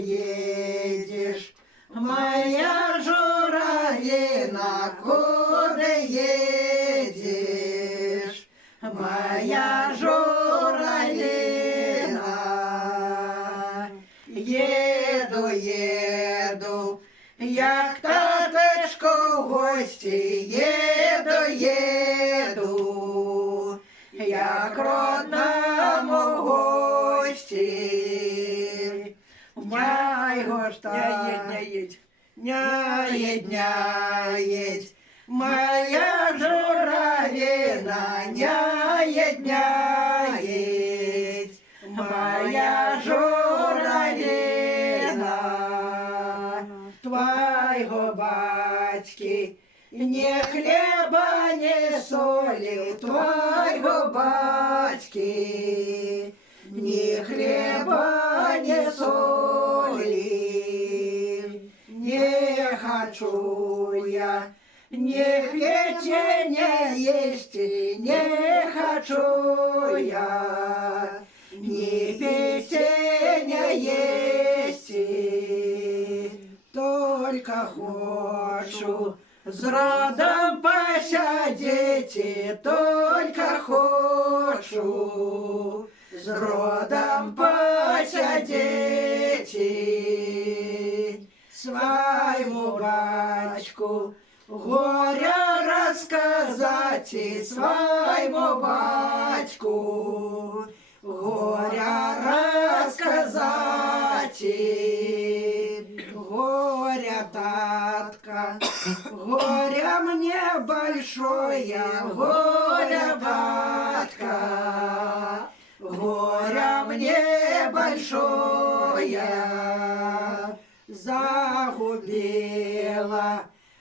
едешь, моя журавлина, куда едешь, моя журавлина? Еду, еду, я к таточку в гости, еду, еду, я к родному гости. Май гошта, Не едь. не едь, моя журавлина, не едь, моя журавлина. Твоего батьки ни хлеба, ни соли, твоего батьки ни хлеба, ни соли. Не хочу я ни печенья есть, не хочу я ни печенья есть. Только хочу с родом посидеть, только хочу с родом посидеть. Своему батьку горя рассказать, и своему батьку горя рассказать. Горя, татка, горя мне большое, горя, батка, горя мне большое. Загубила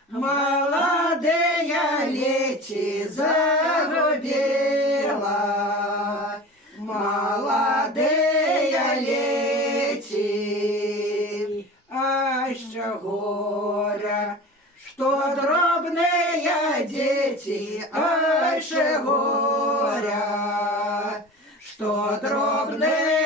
молодые лети, загубила молодые лети. А ще горя, что дробные дети, а ще горя, что дробные